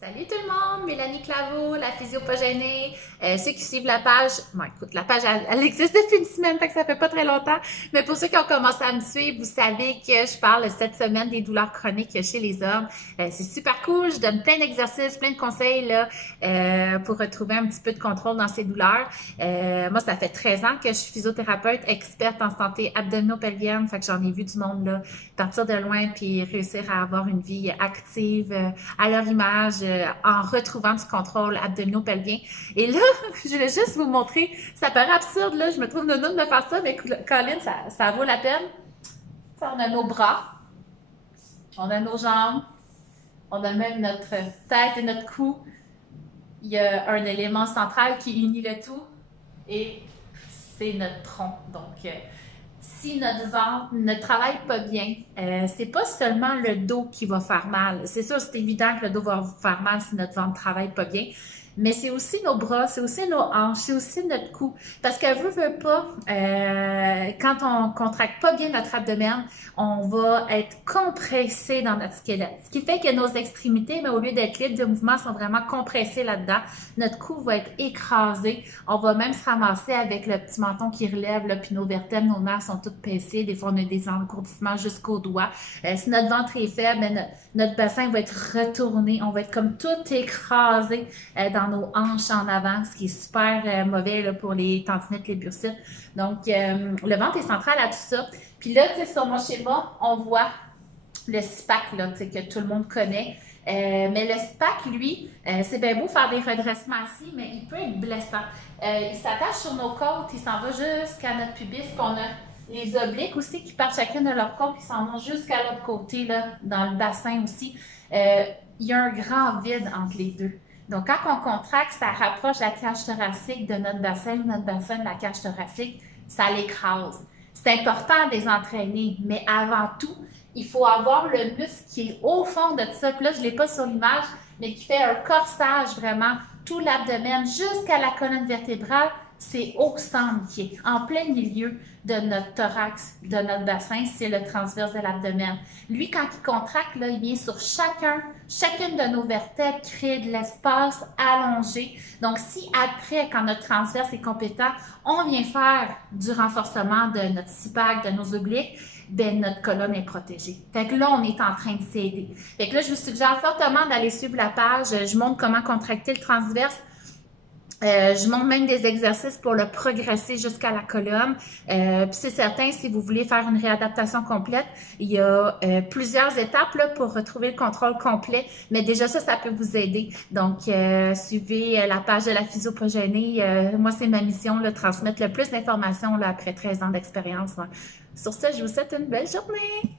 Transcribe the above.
Salut tout le monde, Mélanie Claveau, la physio pas gênée. Ceux qui suivent la page, bon écoute, la page elle existe depuis une semaine, fait que ça fait pas très longtemps. Mais pour ceux qui ont commencé à me suivre, vous savez que je parle cette semaine des douleurs chroniques chez les hommes. C'est super cool, je donne plein d'exercices, plein de conseils là pour retrouver un petit peu de contrôle dans ces douleurs. Moi, ça fait 13 ans que je suis physiothérapeute, experte en santé abdominopelvienne, fait que j'en ai vu du monde là partir de loin puis réussir à avoir une vie active à leur image en retrouvant du contrôle abdominopelvien. Et là, je vais juste vous montrer, ça paraît absurde, là, je me trouve nounoune de faire ça, mais Colin, ça vaut la peine. Ça, on a nos bras, on a nos jambes, on a même notre tête et notre cou. Il y a un élément central qui unit le tout et c'est notre tronc. Donc, si notre ventre ne travaille pas bien, c'est pas seulement le dos qui va faire mal. C'est sûr, c'est évident que le dos va faire mal si notre ventre travaille pas bien. Mais c'est aussi nos bras, c'est aussi nos hanches, c'est aussi notre cou. Parce que veut pas, quand on contracte pas bien notre abdomen, on va être compressé dans notre squelette. Ce qui fait que nos extrémités, mais au lieu d'être libres de mouvement, sont vraiment compressées là-dedans. Notre cou va être écrasé. On va même se ramasser avec le petit menton qui relève, là, puis nos vertèbres, nos nerfs sont toutes pincées. Des fois, on a des engourdissements jusqu'aux doigts. Si notre ventre est faible, notre bassin va être retourné. On va être comme tout écrasé dans nos hanches en avant, ce qui est super mauvais là, pour les tendinites, les bursites. Donc, le ventre est central à tout ça. Puis là, tu sais, sur mon schéma, on voit le SPAC, là, tu sais, que tout le monde connaît. Mais le SPAC, lui, c'est bien beau faire des redressements assis, mais il peut être blessant. Il s'attache sur nos côtes, il s'en va jusqu'à notre pubis, puis on a les obliques aussi qui partent chacune de leur côte, qui s'en vont jusqu'à l'autre côté, là, dans le bassin aussi. Il y a un grand vide entre les deux. Donc, quand on contracte, ça rapproche la cage thoracique de notre bassin ou notre bassin de la cage thoracique, ça l'écrase. C'est important de les entraîner, mais avant tout, il faut avoir le muscle qui est au fond de ça. Puis là, je ne l'ai pas sur l'image, mais qui fait un corsage vraiment, tout l'abdomen jusqu'à la colonne vertébrale. C'est au centre qui est en plein milieu de notre thorax, de notre bassin, c'est le transverse de l'abdomen. Lui, quand il contracte, là, il vient sur chacune de nos vertèbres, créer de l'espace allongé. Donc, si après, quand notre transverse est compétent, on vient faire du renforcement de notre six-pack, de nos obliques, ben notre colonne est protégée. Fait que là, on est en train de s'aider. Fait que là, je vous suggère fortement d'aller suivre la page. Je montre comment contracter le transverse. Je montre même des exercices pour le progresser jusqu'à la colonne. Puis c'est certain, si vous voulez faire une réadaptation complète, il y a plusieurs étapes là, pour retrouver le contrôle complet. Mais déjà ça peut vous aider. Donc, suivez la page de la physio pas gênée. Moi, c'est ma mission, là, transmettre le plus d'informations après 13 ans d'expérience. Sur ce, je vous souhaite une belle journée.